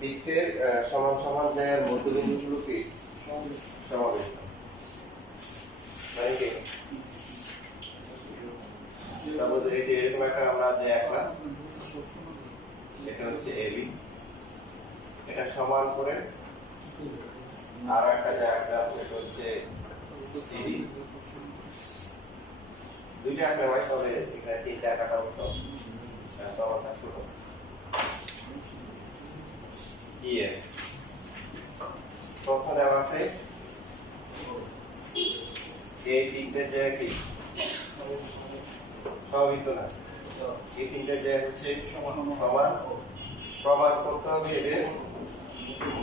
বৃত্তের সমান সমান জায়গার মধ্যবিন্দুগুলোকে সমাবেশ মানে কি সাপোজ এই যে এরকম একটা আমরা যে একটা এটা হচ্ছে এবি এটা সমান করে আর একটা জায়গা হচ্ছে সিডি দুইটা আঁকলে হয় তবে এখানে তিনটা আঁকাটা হতো সমানটা ছোট ইয়ে প্রশ্ন দেওয়া আছে এই তিনটে জায়গা কি সবই তো না এই তিনটে জায়গা হচ্ছে সমান প্রমাণ করতে হবে এদের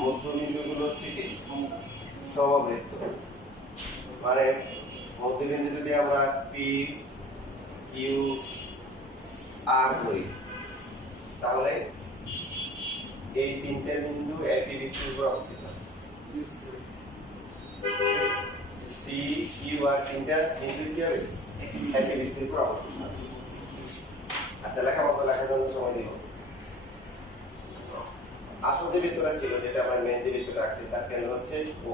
মধ্যবিন্দুগুলো হচ্ছে কি সমবৃত্ত মানে মধ্যবিন্দু যদি আমরা পি কিউ আর করি তাহলে এই তিনটে বিন্দু একই বৃত্তের উপর অবস্থিত পি কিউ আর তিনটা বিন্দু কি হবে একই বৃত্তের উপর অবস্থিত। আচ্ছা লেখা মতো লেখার জন্য সময় দিব। আসল যে বৃত্তটা ছিল যেটা আমার মেন যে বৃত্তটা আছে তার কেন্দ্র হচ্ছে ও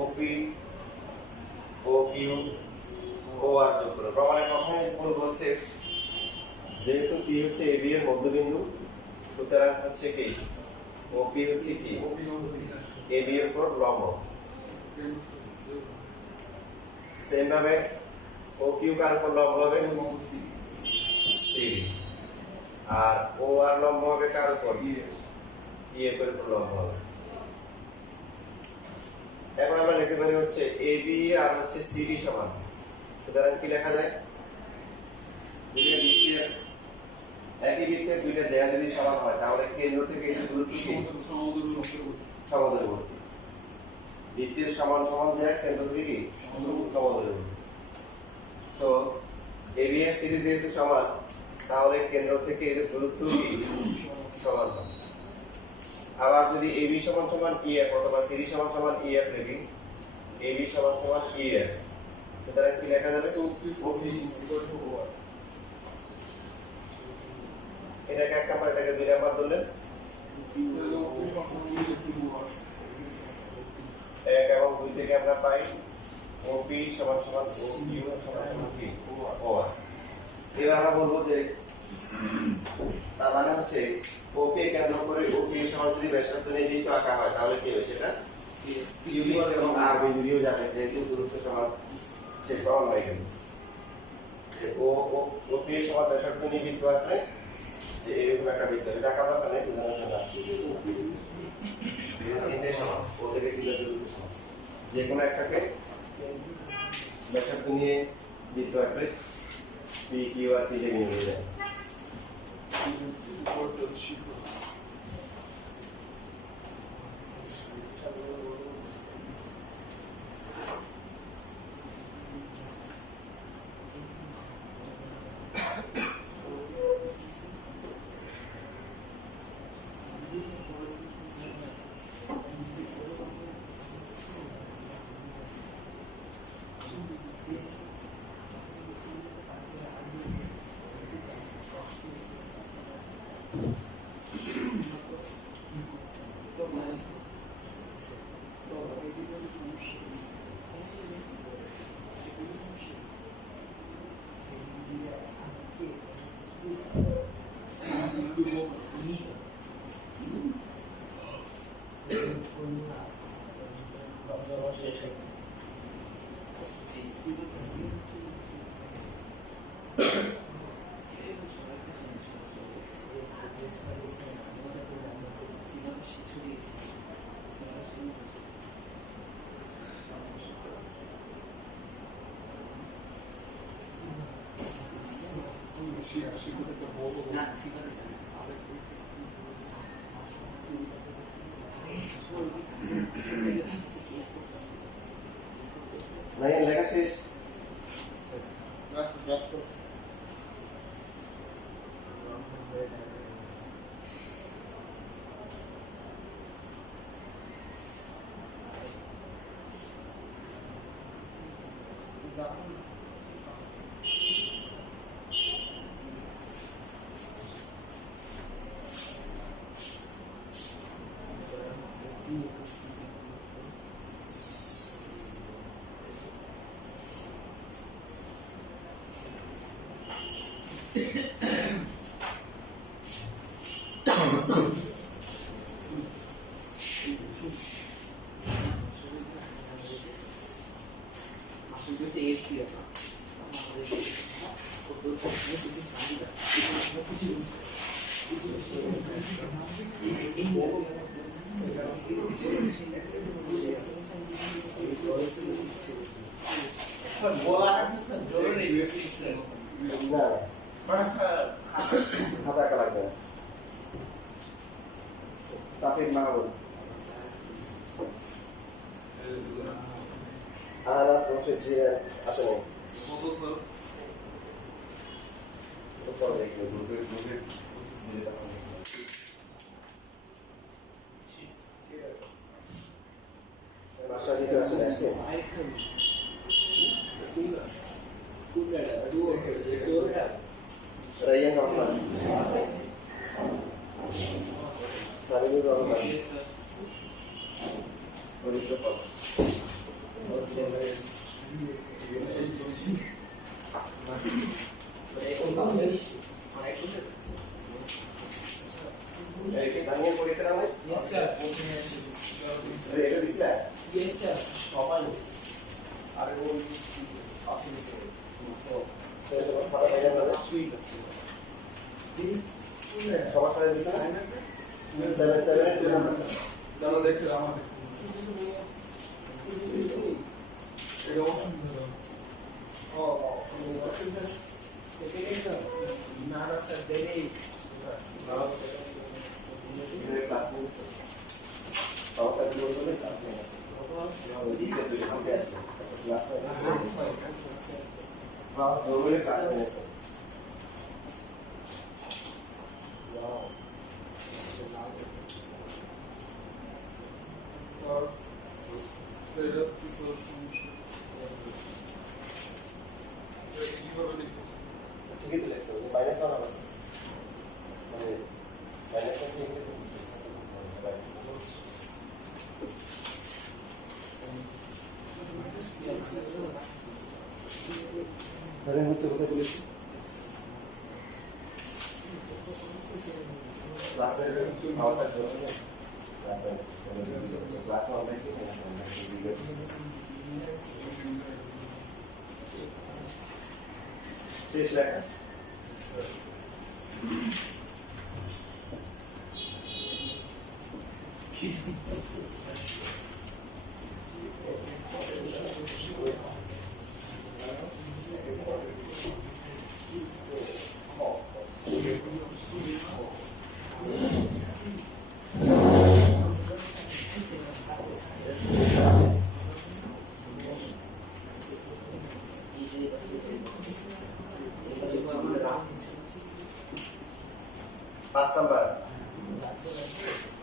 ওপি ও কিউ ও আর যোগ করো প্রমাণের কথাই বলবো হচ্ছে যেহেতু পি হচ্ছে এবি এর মধ্যবিন্দু সুতরাং হচ্ছে কি ওপি হচ্ছে কি এবি এর উপর লম্ব সেম ভাবে ও কিউ কার উপর লম্ব হবে সিডি আর ও আর লম্ব হবে কার উপর ই এর উপর লম্ব হবে। এখন আমরা লিখতে পারি হচ্ছে এবি আর হচ্ছে সিডি সমান সুতরাং কি লেখা যায় দুইটা বৃত্তের একই বৃত্তের দুইটা জায়গা যদি সমান হয় তাহলে কেন্দ্র থেকে এই দূরত্ব সমদূরবর্তী বৃত্তের সমান সমান জায়গা কেন্দ্র থেকে কি সমদূরবর্তী সো এবি এর সিডি যেহেতু সমান তাহলে কেন্দ্র থেকে এই যে দূরত্ব কি সমান হবে। আবার যদি এবি সমান সমান ইএফ অথবা সিডি সমান সমান ইএফ লিখি এবি সমান সমান ইএফ সুতরাং কি লেখা যাবে এটাকে এক নাম্বার এটাকে দুই নাম্বার ধরলেন এক এবং দুই থেকে আমরা পাই ওপি সমান সমান ও কিউ সমান সমান কি ও আর। এবার আমরা বলবো যে তার মানে হচ্ছে ওকে কেন্দ্র করে ওপি সমান যদি ব্যাসার্ধ নিয়ে বৃত্ত আঁকা হয় তাহলে কি হবে সেটা কিউ এবং আর বিন্দু দিয়েও যাবে যেহেতু দূরত্ব সমান শেষ প্রমাণ হয়ে গেল যে ও ওপি সমান ব্যাসার্ধ নিয়ে বৃত্ত আঁকলে যে এরকম একটা বৃত্ত এটা আঁকা দরকার নেই বোঝানোর জন্য তিনটে সমান ও থেকে তিনটে দূরত্ব সমান যে কোনো একটাকে ব্যাসার্ধ নিয়ে বৃত্ত আঁকলে পি কিউ আর তিনটে বিন্দু হয়ে যায়। নাই লেখা শেষ খাতা আঁকা লাগবে না তাফিক মাহবুব আনাত রশিদ জিরান আছে না উপর দেখবে গ্রুপে ভাষা দিতে আসলে আসছে Rayyan Rahman Salimur Rahman Pavitra Pal Tanya পরীক্ষা দাও Yes sir এটা দিছে Yes sir সবাই আর ওই অফিসে খাতা পাইলেন না সবার সাথে দিছে না 77 জানো দেখতে আমাদের এটা অসুবিধা ও অসুবিধা সেকেন্ড না না স্যার দেই না ক্লাস নিয়ে সবার সাথে বলতে ক্লাস নিয়ে জরুরি কাজ করেছে ঠিকই তো লেগেছে মাইনাস ওয়ান আমার মানে মাইনাস ওয়ান ঠিক ধরেন হচ্ছে কথা বলেছি ক্লাসের খাওয়াটা জন্য ক্লাস অনলাইন শেষ লেখা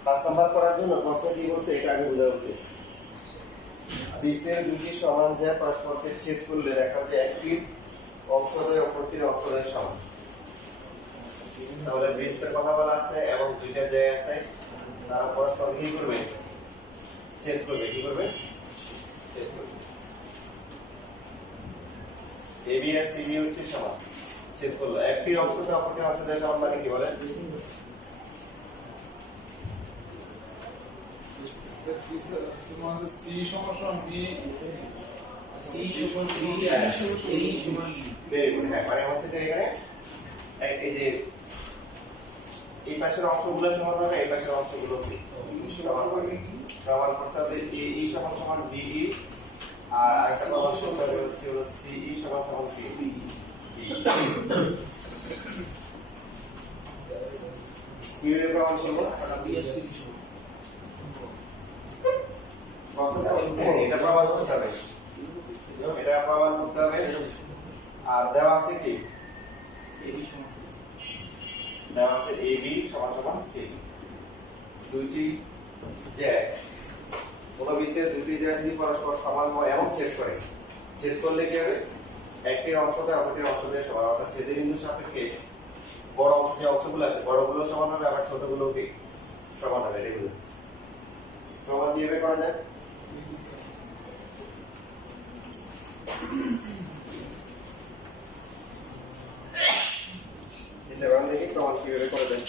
পাঁচ নাম্বার করার জন্য প্রশ্ন কি বলছে এটা আগে বোঝা উচিত বৃত্তের দুটি সমান যে পরস্পরকে ছেদ করলে দেখা যায় একটি অংশদ্বয় অপরটির অংশদ্বয় সমান তাহলে বৃত্তের কথা বলা আছে এবং দুইটা জায়গা আছে তারা পরস্পর কি করবে ছেদ করবে কি করবে ছেদ করবে এবি আর সিবি হচ্ছে সমান ছেদ করলো একটি অংশদ্বয় অপরটির অংশদ্বয় সমান মানে কি বলেন C সমান B C সমান B A সমান ভেরি গুড হ্যাঁ মানে হচ্ছে যে এখানে এই যে এই পাশের অংশগুলো সমান হবে এই পাশের অংশগুলো সমান করতে হবে AE সমান BE আর আরেকটা অংশ হচ্ছে হলো CE সমান B কিভাবে প্রমাণ করব এটা প্রমাণ করতে হবে এটা প্রমাণ করতে হবে আর দেওয়া আছে কি দেওয়া আছে AB সমান সমান CD দুইটি জ্যা কোন বৃত্তে দুটি জ্যা যদি পরস্পর সমান হয় এমন ছেদ করে ছেদ করলে কি হবে একটির অংশতে অপরটির অংশতে সমান অর্থাৎ ছেদের বিন্দুর সাপেক্ষে বড় অংশ যে অংশগুলো আছে বড়গুলো সমান হবে আবার ছোটগুলো কি সমান হবে এটা বুঝতে প্রমাণ কিভাবে করা যায় যেমন দেখি প্রমাণ কিভাবে করা যায়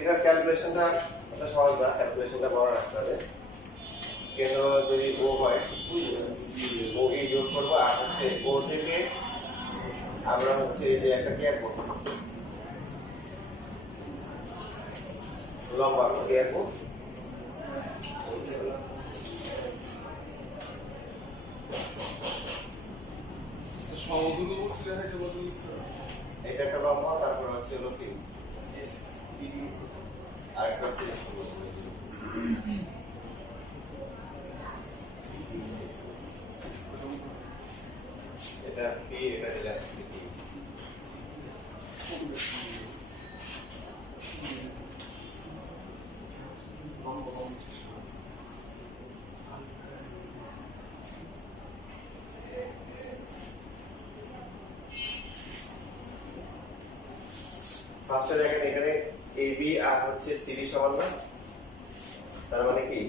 এটার ক্যালকুলেশনটা সহজ না ক্যালকুলেশনটা মনে রাখতে হবে কেন্দ্র যদি ও হয় ও এই যোগ করবো আর হচ্ছে ও থেকে আমরা হচ্ছে যে একটা কি আঁকবো লম্বা কি আঁকবো এটা একটা লম্বা তারপর হচ্ছে হলো কি আরেকটা হচ্ছে এটা পি এটা দিলাম হচ্ছে কি ফার্স্টে দেখেন এখানে AB আর হচ্ছে CD সমান না তার মানে কি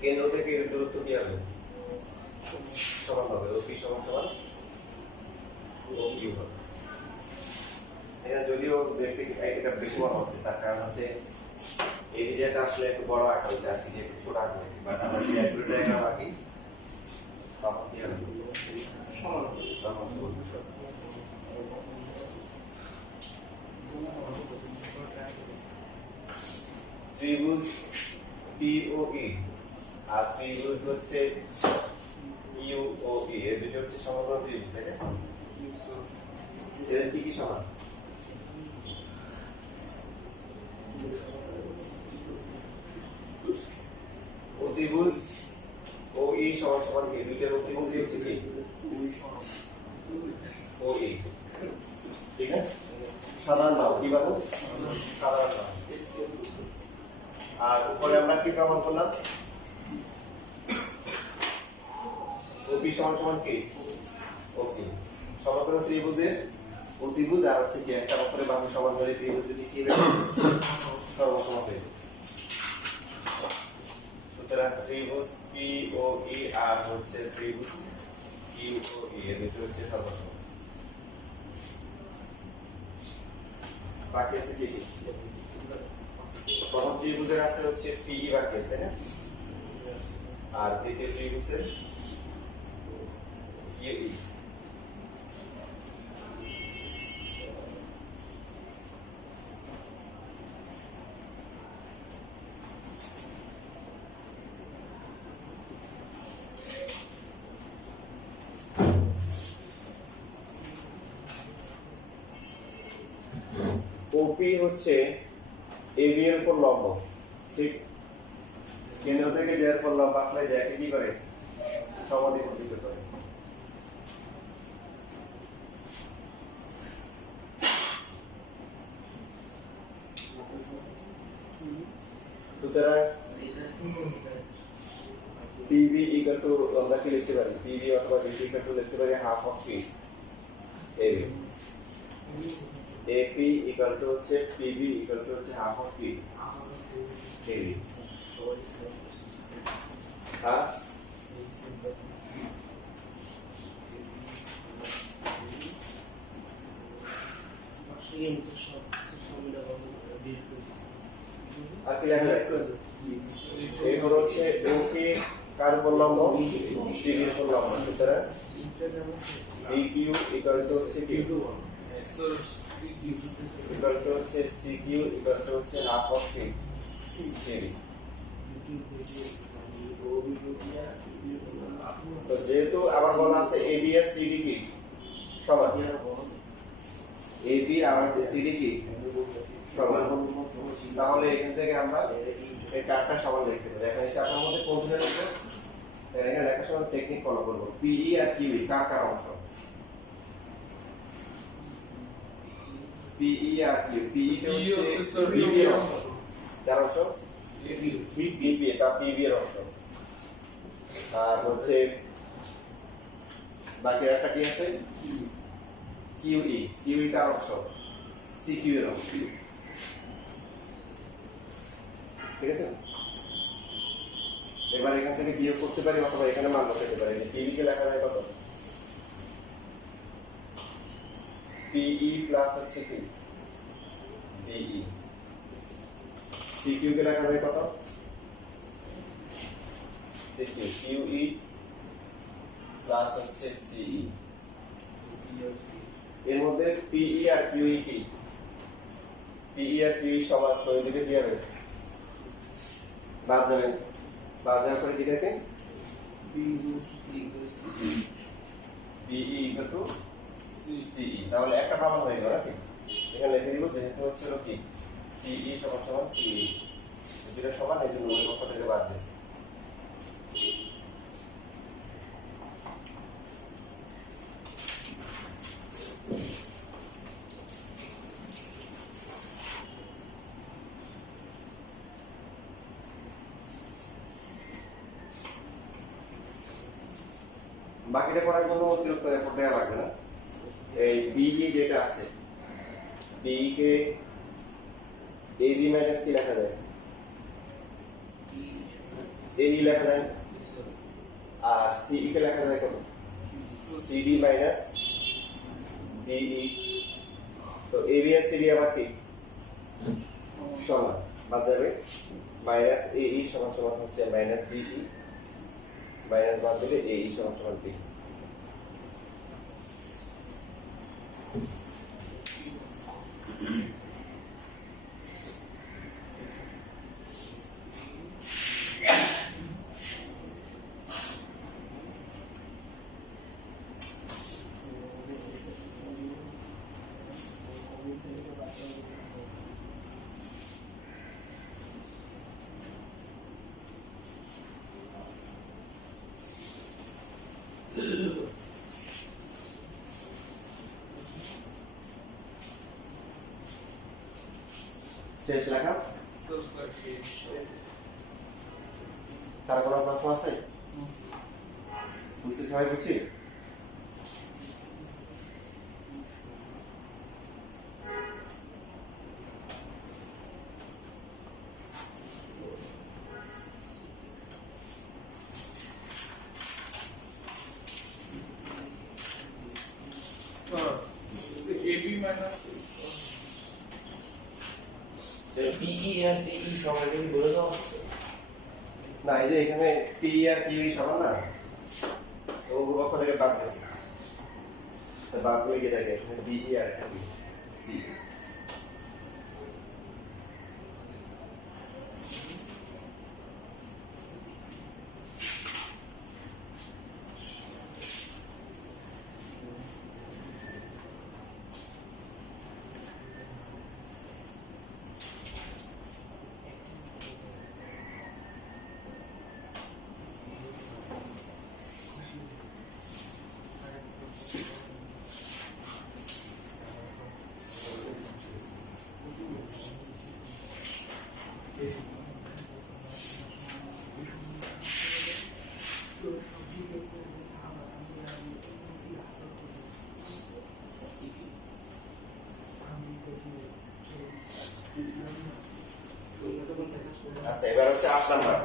কেন্দ্র থেকে এর দূরত্ব কি হবে সমান হবে OP সমান সমান OQ হবে এখানে যদিও দেখতে এটা বেশি বড় হচ্ছে তার কারণ হচ্ছে AB যেটা আসলে একটু বড় আঁকা হয়েছে আর CD একটু ছোট আঁকা হয়েছে বাট আমরা যদি একটু ডায়াগ্রাম আঁকি তখন কি হবে সমান তখন ত্রিভুজ POE আর ত্রিভুজ হচ্ছে QOE এর দুটো হচ্ছে সমান্তরাল ত্রিভুজ তাই না এদের কি কি সমান অতিভুজ OE সমান সমান কি দুইটার অতিভুজই হচ্ছে কি OE ঠিক আছে সাধারণ নাম কি বলবো সাধারণ নাম আর উপরে আমরা কি প্রমাণ করলাম OP সমান সমান কি OQ সমগ্র ত্রিভুজের অতিভুজ আর হচ্ছে কি একটা অপরের বাহু সমান ধরে ত্রিভুজ যদি কি হবে সর্বসম হবে সুতরাং ত্রিভুজ POE আর হচ্ছে ত্রিভুজ QOE এর দুটো হচ্ছে সর্বসম বাকি আছে কি প্রথম ত্রিভুজের আছে হচ্ছে PE বাকি আছে তাই না আর দ্বিতীয় ত্রিভুজের QE OP হচ্ছে AB এর উপর লম্ব ঠিক কেন্দ্র থেকে যে এর উপর লম্ব আসলে যাকে কি করে সমাধিপতিত করে সুতরাং PV equal to আমরা কি লিখতে পারি PV অথবা VP equal to লিখতে পারি half of P AB AP equal to হচ্ছে PV equal to হচ্ছে half of P AB হ্যাঁ আর কি লেখা যায় এরপর হচ্ছে OP কার উপর লম্ব CD এর উপর লম্ব সুতরাং DQ equal to হচ্ছে Q2 equal to হচ্ছে CQ equal to হচ্ছে half of P CD তো যেহেতু আবার বলা আছে AB আর CD কি সমান AB আর CD কি সমান তাহলে এখান থেকে আমরা এই চারটা সমান লিখতে পারি এখন এই চারটার মধ্যে কোনটা লিখব এখানে লেখার সময় টেকনিক ফলো করব PE আর QE কার কার অংশ PE আর QE PE টা হচ্ছে BB এর অংশ যার অংশ BB এটা PB এর অংশ আর হচ্ছে বাকি একটা কি আছে QE কার অংশ CQ এর অংশ ঠিক আছে এবার এখান থেকে বিয়োগ করতে পারি অথবা এখানে মান বসাতে পারি PV কে লেখা যায় কত PE প্লাস হচ্ছে কি BE CQ কে লেখা যায় কত CQ QE প্লাস হচ্ছে CE এর মধ্যে PE আর QE কি PE আর QE সমান তো এই দুটো কি হবে বাদ যাবেন বাদ যাওয়ার পরে কি দেখেন BE equal to CE তাহলে একটা প্রমাণ হয়ে গেল নাকি এখানে লিখে দিব যেহেতু হচ্ছে কি PE সমান সমান QE দুটো সমান এই জন্য উভয় পক্ষ থেকে বাদ দিয়েছি বাকিটা করার জন্য অতিরিক্ত এফোর্ট দেওয়া লাগবে না এই BE যেটা আছে BE কে AB মাইনাস কি লেখা যায় AE লেখা যায় আর CE কে লেখা যায় কত CD মাইনাস DE তো AB আর CD আবার কি সমান বাদ যাবে মাইনাস AE সমান সমান হচ্ছে মাইনাস DE মাইনাস বাদ দিলে AE সমান সমান B শেষ লেখা তার কোনো প্রশ্ন আছে বুঝতে সবাই বুঝছি PE আর CE সমান কি বলে দাও না এই যে এখানে PE আর QE সমান না তো পক্ষ থেকে বাদ দিয়েছি তো বাদ হয়ে গিয়ে থাকে এখানে BE আর CE আচ্ছা এবার হচ্ছে 8 নাম্বার।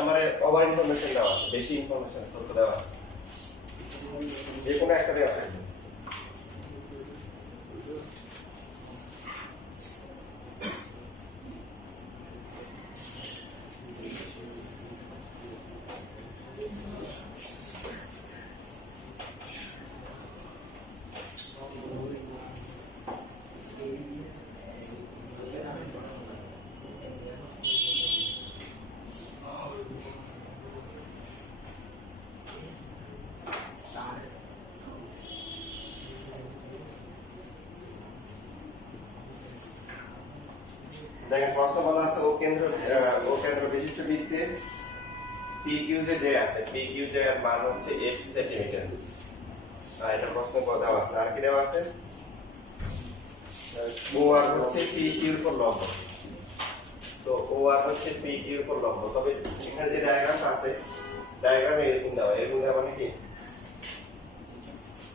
আমার ওভার ইনফরমেশন দেওয়া আছে, বেশি ইনফরমেশন তথ্য দেওয়া আছে, যে কোনো একটা দেওয়া থাকবে। দেখেন প্রশ্ন বলা আছে ও কেন্দ্র বিশিষ্ট বৃত্তে PQ যে আছে, PQ এর মান হচ্ছে 80 সেন্টিমিটার। আর এটা প্রশ্ন দেওয়া আছে, আর কি দেওয়া আছে, OR হচ্ছে PQ এর উপর লম্ব। তো OR হচ্ছে PQ এর উপর লম্ব। তবে এখানে যে ডায়াগ্রামটা আছে, ডায়াগ্রামে এরকম দেওয়া মানে কি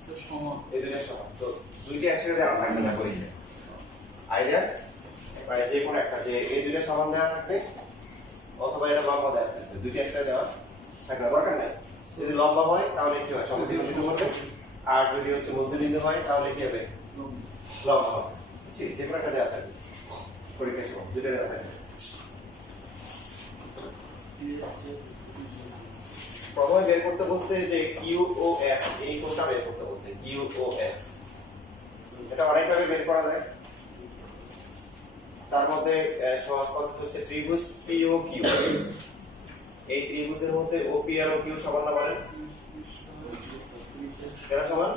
তো সমান, এই দুইটা সমান। তো দুইটা একসাথে দেওয়া থাকবে না করি আইডিয়া, মানে যে কোনো একটা, যে এই দুইটা সমান দেওয়া থাকবে অথবা এটা লম্বা দেওয়া থাকবে, দুইটা একসাথে দেওয়া থাকবে না, দরকার নাই। যদি লম্বা হয় তাহলে কি হয়, সমদ্বিখণ্ডিত করবে, আর যদি হচ্ছে মধ্যবিন্দু হয় তাহলে কি হবে, লম্বা হবে। বুঝছি, যে কোনো একটা দেওয়া থাকবে পরীক্ষার সময়, দুইটা দেওয়া থাকবে। প্রথমে বের করতে বলছে যে QOS, এই কোণটা বের করতে বলছে QOS। এটা অনেকভাবে বের করা যায়। তার মধ্যে সহজ প্রসেস হচ্ছে ত্রিভুজ POQ। এই ত্রিভুজের মধ্যে OP আর OQ সমান না, বলেন এরা সমান,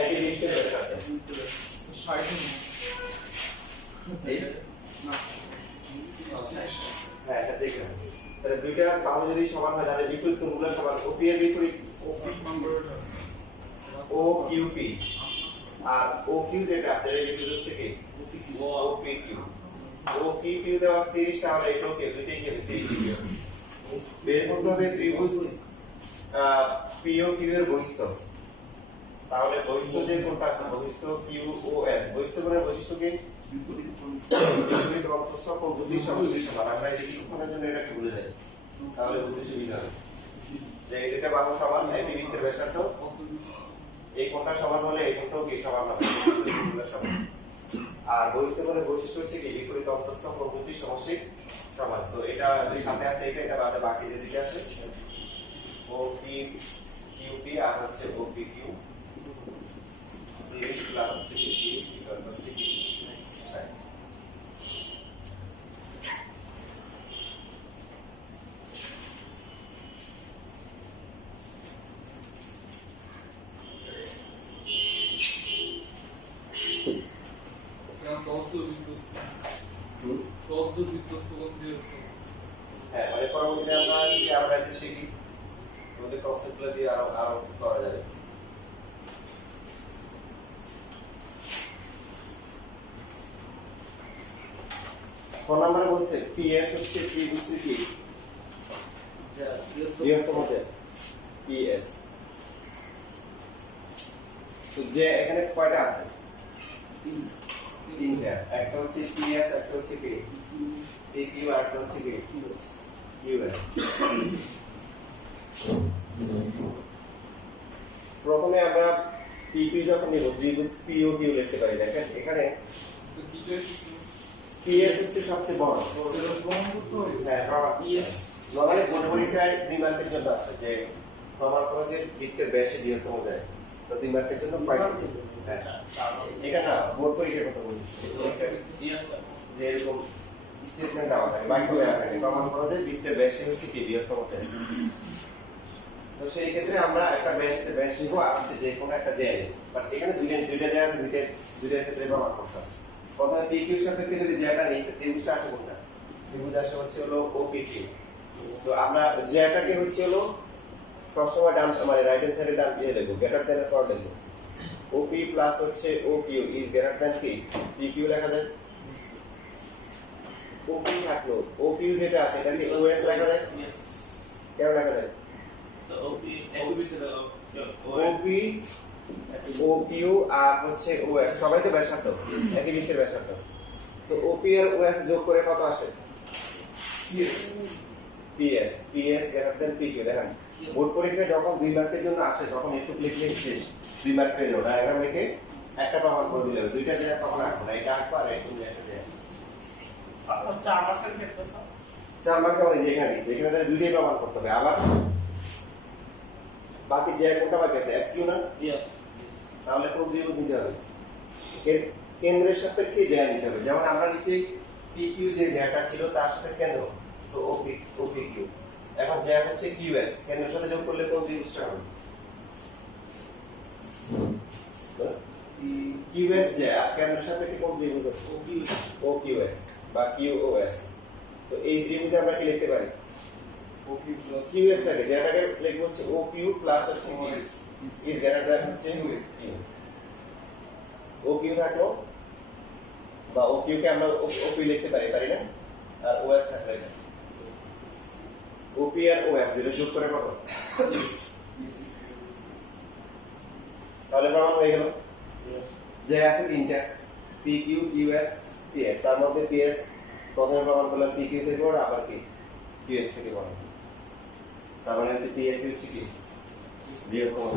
এটি লিখতে হবে সাথে 60 এই হ্যাঁ এটা ঠিক আছে। তাহলে দুইটা বাহু যদি সমান হয় তাহলে বিপরীত কোণগুলো সমান, OP এর বিপরীত OQP, আর OQ যেটা আছে এর বিপরীত হচ্ছে কি OPQ। OPQ দেওয়া আছে 30, তাহলে এটাও কি দুইটাই কি 30 ডিগ্রি। বের করতে হবে ত্রিভুজ POQ এর বহিস্থ। তাহলে বহিস্থ যে কোণটা আছে, বহিস্থ QOS, বহিস্থ কোণের বৈশিষ্ট্য কি, বিপরীত অন্তঃস্থ কোণ দুটি সমষ্টি সমান। আমরা এই কিছুক্ষণের জন্য এটাকে ভুলে যাই, তাহলে বুঝতে সুবিধা হবে যে এই দুটো বাহু সমান, একটি বৃত্তের ব্যাসার্ধ, এই কোণটা সমান হলে এই কোণটাও কি সমান হবে, সমান। আর বহিস্থ কোণের বৈশিষ্ট্য হচ্ছে কি বিপরীত অন্তঃস্থ কোণ দুটি সমষ্টি সমান। তো এটা সাথে আছে, এটা বাদে বাকি যে দুটো আছে OPQP আর হচ্ছে OPQ, 30 প্লাস হচ্ছে কি 30 ইকুয়াল হচ্ছে কি 60। হ্যাঁ, মানে পরবর্তীতে আমরা যদি আরো বেসিক শিখি, আমাদের কনসেপ্টগুলো দিয়ে আরো করা যাবে। কোন নম্বরে বলছে PS হচ্ছে ত্রিভুজটি কি বৃহত্তম যে PS। তো যে এখানে কয়টা আছে, তিনটা, একটা হচ্ছে PS, একটা হচ্ছে কি PQ, আর একটা হচ্ছে কি QS। প্রথমে আমরা PQ যখন নিব, ত্রিভুজ POQ লিখতে পারি। দেখেন এখানে PS হচ্ছে সবচেয়ে বড়, হ্যাঁ নরমালি বোর্ড পরীক্ষায় 2 মার্কের জন্য আসে, যে প্রমাণ করো যে বৃত্তের ব্যাসে বৃহত্তম যায়, তো 2 মার্কের জন্য 5। হ্যাঁ এটা না, বোর্ড পরীক্ষার কথা বলছি, যে এরকম স্টেটমেন্ট দেওয়া থাকে, বাক্য দেওয়া থাকে, প্রমাণ করো যে বৃত্তের ব্যাসে হচ্ছে কি বৃহত্তম যায়। তো সেই ক্ষেত্রে আমরা একটা ব্যাস নিব, আর হচ্ছে যে কোনো একটা জ্যা নিব। বাট এখানে দুইটা জ্যা আছে, দুইটার ক্ষেত্রে প্রমাণ করতে হবে। প্রথমে PQ সাপেক্ষে যদি জ্যাটা নিই, ত্রিভুজটা আসে কোনটা, ত্রিভুজ আসে হচ্ছে হলো OPQ। তো আমরা জ্যাটাকে হচ্ছে হলো সবসময় ডান, মানে রাইট হ্যান্ড সাইডে ডান দিয়ে দেবো, গ্রেটার দেন এর পর দেবো। ওপি প্লাস হচ্ছে O Q is greater than কি পি কিউ লেখা যায়। ও কিউ থাকলো ও কিউ যেটা আছে এটা কি ওএস লেখা যায়, Yes. কেন লেখা যায়? So OP is ওপি ও কিউ আর হচ্ছে ওএস সবাই তো ব্যাসার্ধ একই বৃত্তের ব্যাসার্ধ। সো ওপি আর ওএস যোগ করে কত আসে? PS PS greater than P Q. দেখেন বোর্ড পরীক্ষায় যখন 2 মার্কের জন্য আসে তখন একটু লিখলে শেষ, 2 মার্ক পেয়ে যাও। ডায়াগ্রাম লিখে একটা প্রমাণ করে দিলে দুইটা জায়গা তখন আঁকবো না, এটা আঁকবো আর এটা একটা জায়গা। আচ্ছা 4 মাসের ক্ষেত্রে স্যার 4 মার্ক যেমন এই যে এখানে দিচ্ছে, এখানে তাহলে দুইটাই প্রমাণ করতে হবে। আবার বাকি যে কোনটা বাকি আছে এস কিউ না, Yes. তাহলে কোন ত্রিভুজ নিতে হবে? কেন্দ্রের সাপেক্ষে জ্যা নিতে হবে। যেমন আমরা নিচে পি কিউ যে জ্যাটা ছিল তার সাথে কেন্দ্র, সো ওপি কিউ। এখন জ্যা হচ্ছে কিউএস, কেন্দ্রের সাথে যোগ করলে কোন ত্রিভুজটা হবে? কিউএস জ্যা আর কেন্দ্রের সাপেক্ষে কোন ত্রিভুজ আছে? OP ও কিউএস বা কিউওএস। তো এই ত্রিভুজে আমরা কি লিখতে পারি? কিউএস টাকে যেটাকে লিখব হচ্ছে ও কিউ প্লাস হচ্ছে কিউএস ইজ গ্রেটার দ্যান হচ্ছে কিউ। ও কিউ থাকলো বা ও কিউ কে আমরা ওপি লিখতে পারি, পারি না? আর ওএস থাকলে এটা ওপি আর ওএস যেটা যোগ করে কত? তাহলে প্রমাণ হয়ে গেল যে আছে তিনটা পি কিউ কিউএস পিএস, তার মধ্যে পিএস প্রথমে প্রমাণ করলাম পি কিউ থেকে বড়, আবার কি কিউএস থেকে বড়। তার মানে হচ্ছে পিএস হচ্ছে কি বৃহত্তম।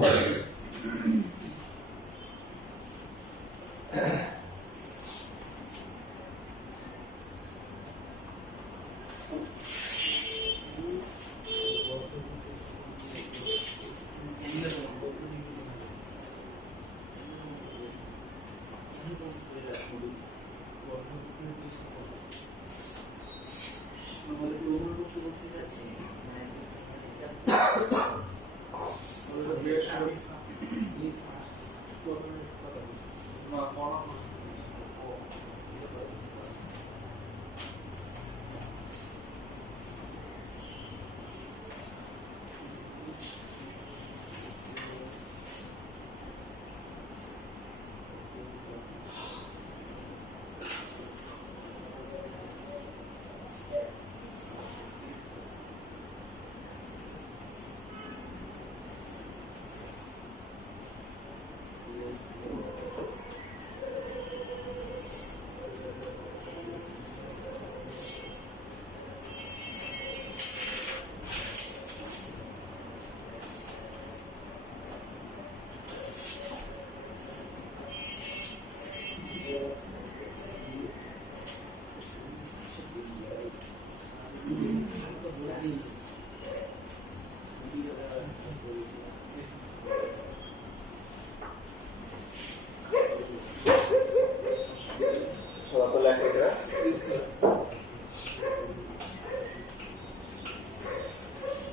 সমান্তরাল এক হয়েছে না?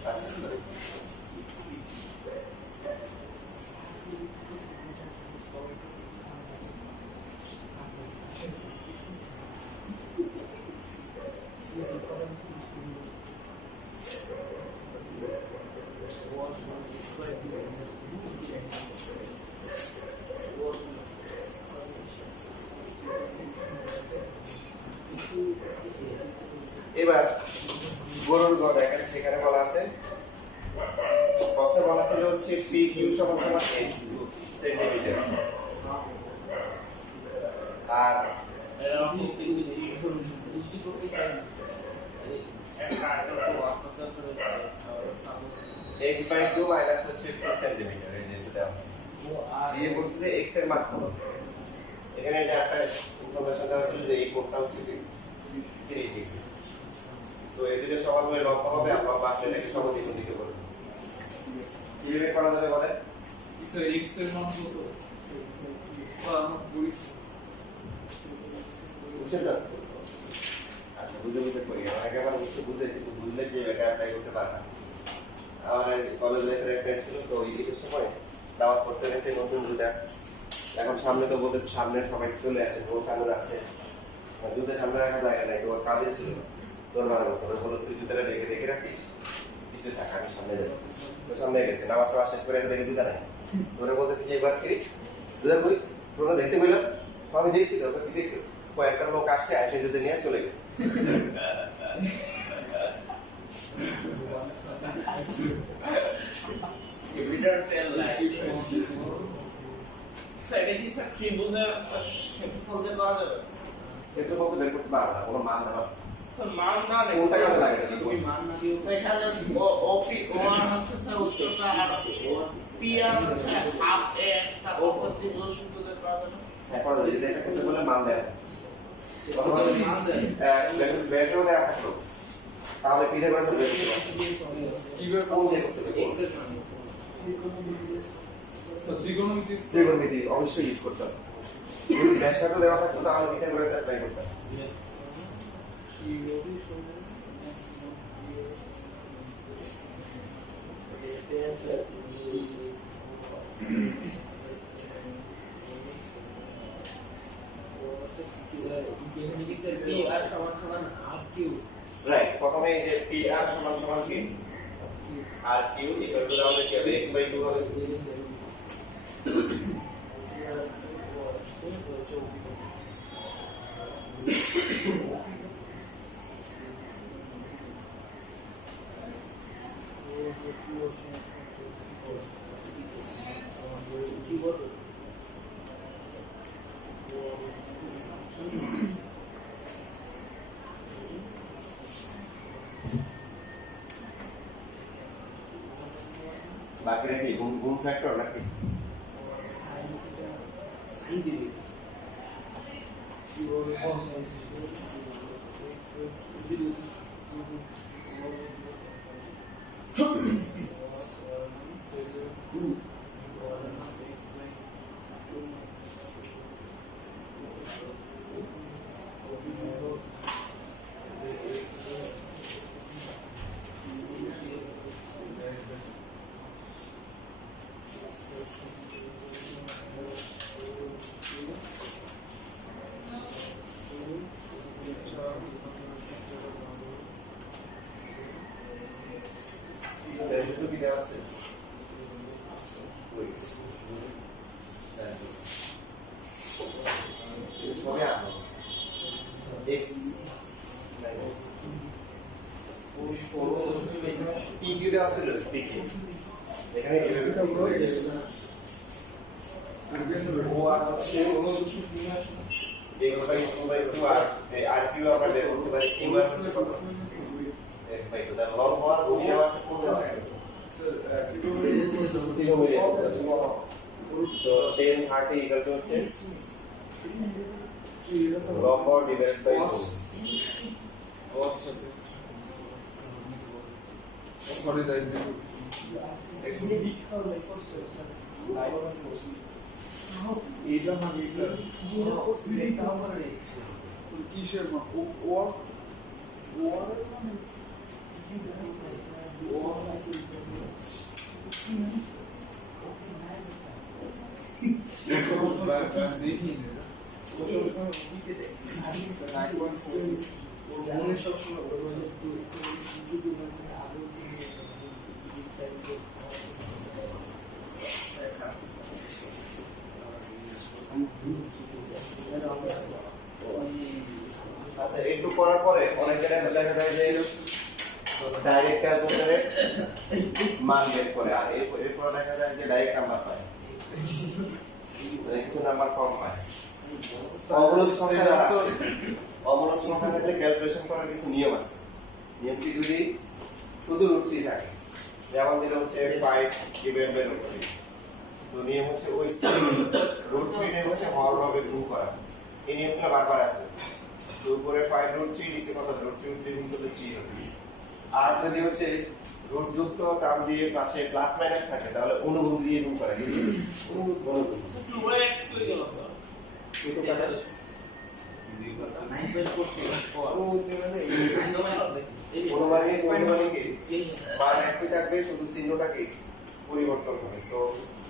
আচ্ছা। এবার গরুর গ দেখেন সেখানে বলা আছে, প্রশ্নে বলা ছিল হচ্ছে পি কিউ সমান সমান এক্স সেন্টিমিটার, আর এক্স বাই 2 মাইনাস হচ্ছে 2 সেন্টিমিটার এই যে দেওয়া আছে। দিয়ে বলছে যে এক্স এর মান কত। এখানে যে একটা ইনফরমেশন দেওয়া ছিল যে এই কোণটা হচ্ছে 30 ডিগ্রি। সো এই দুটো সমান হলে লম্বা হবে, আমরা বাকি এটাকে সমদ্বিখণ্ডিত করব। কিভাবে করা যাবে বলেন? স্যার x এর মান কত? স্যার আমরা বলেছি বুঝছেন না? আচ্ছা বুঝে বুঝে করি, আগে আবার বুঝে কিন্তু বুঝলে কি এটা অ্যাপ্লাই করতে পারে না। আমার কলেজ লাইফের একটা ছিল, তো ঈদের সময় দাওয়াত করতে গেছে নতুন জুতা। এখন সামনে তো বলতেছে সামনে সবাই চলে আসে, ওর সামনে যাচ্ছে, জুতা সামনে রাখা জায়গা নাই, তো ওর কাজে ছিল তোর 12 বছর, বলো তুই জুতাটা ডেকে দেখে রাখিস, পিছিয়ে থাক, আমি সামনে যাবো। তো সামনে গেছে, নামাজ টামাজ শেষ করে এটা দেখে জুতা নাই, তোরে বলতেছে কি একবার ফিরি বুঝা কই তোমরা দেখতে কইলাম আমি দেখছি তো কি দেখছো কয়েকটা লোক আসছে এসে যদি নিয়ে চলে গেছে Return 10 lakh. স্যার এটা কি স্যার কি বুঝে ক্ষেত্রফল দিয়ে পাওয়া যাবে? একটু বলতে বের করতে পারবে না কোনো মান দেওয়া স্যার মান না কোনটা কাজে লাগে ওই মান না দিয়ে সেখানে ওপি ওয়ান হচ্ছে স্যার উচ্চতা আর পি আর হচ্ছে হাফ এক্স তারপর স্যার ত্রিভুজ সূত্র দিয়ে পাওয়া যাবে। এখন যদি এটা করতে বলে মান দেয় অথবা যদি মান দেয়। বেরও দেওয়া থাকলো তাহলে পিঠে করে তো বের করতে কিভাবে কোন দিয়ে করতে হবে এক্স এর মান স্যার ত্রিকোণমিতি ত্রিকোণমিতি অবশ্যই ইউজ করতে হবে যদি ব্যাসার্ধ দেওয়া থাকতো তাহলে পিঠে করে অ্যাপ্লাই করতে হবে এখানে কি স্যার পি আর সমান সমান আর কিউ রাইট প্রথমে এই যে পি আর সমান সমান কি আর কিউ ইকুয়াল টু তাহলে কি হবে x বাই 2 হবে কি বলবো বাকিটা কি গুণ ফ্যাক্টর নাকি সাইন দিবি এটা কি দেওয়া আছে ওই এটা সবাই আনো x মাইনাস ওই সরল পি কিউ দেওয়া ছিল স্পিকিং এখানে ও আর হচ্ছে x বাই 2 বাই 2 আর কিউ আমরা বের করতে পারি কিউ আর হচ্ছে কত x বাই 2 তার লব হওয়ার ভূমি দেওয়া আছে কোন দেওয়া আছে so 10 30 equal to হচ্ছে log or divided by 2 sorry যাই এটা মানে এটা কিসের মান ওয়ার ওয়ার দেখি মনে সবসময় আচ্ছা একটু করার পরে অনেক জায়গায় দেখা যায় যে ডাইরেক্ট ক্যালকুলেটরে মান বের করে আর এরপর দেখা যায় যে ডাইরেক্ট নাম্বার পায় কিছু নাম্বার কম পায় অবরোধ সংখ্যা যারা আছে অবরোধ সংখ্যা থাকলে ক্যালকুলেশন করার কিছু নিয়ম আছে নিয়মটি যদি শুধু রুট 3 থাকে যেমন দিলে হচ্ছে 5 ডিভাইড বাই রুট 3 তো নিয়ম হচ্ছে ওই রুট 3 নিয়ম হচ্ছে হর ভাবে গুণ করা এই নিয়মটা বারবার আসবে তো উপরে 5 রুট 3 নিচে কত রুট 3 গুণ করলে 3 হবে আর যদি হচ্ছে রুট যুক্ত টার্ম দিয়ে পাশে প্লাস মাইনাস থাকে তাহলে অনুভূতি দিয়ে গুণ করা যায় অনুভূতি 2 বাই x কই গেল স্যার? দুটো কাটা 9.4 ও মানে অনুমানিক কি মান একই থাকবে শুধু চিহ্নটাকে পরিবর্তন হবে সো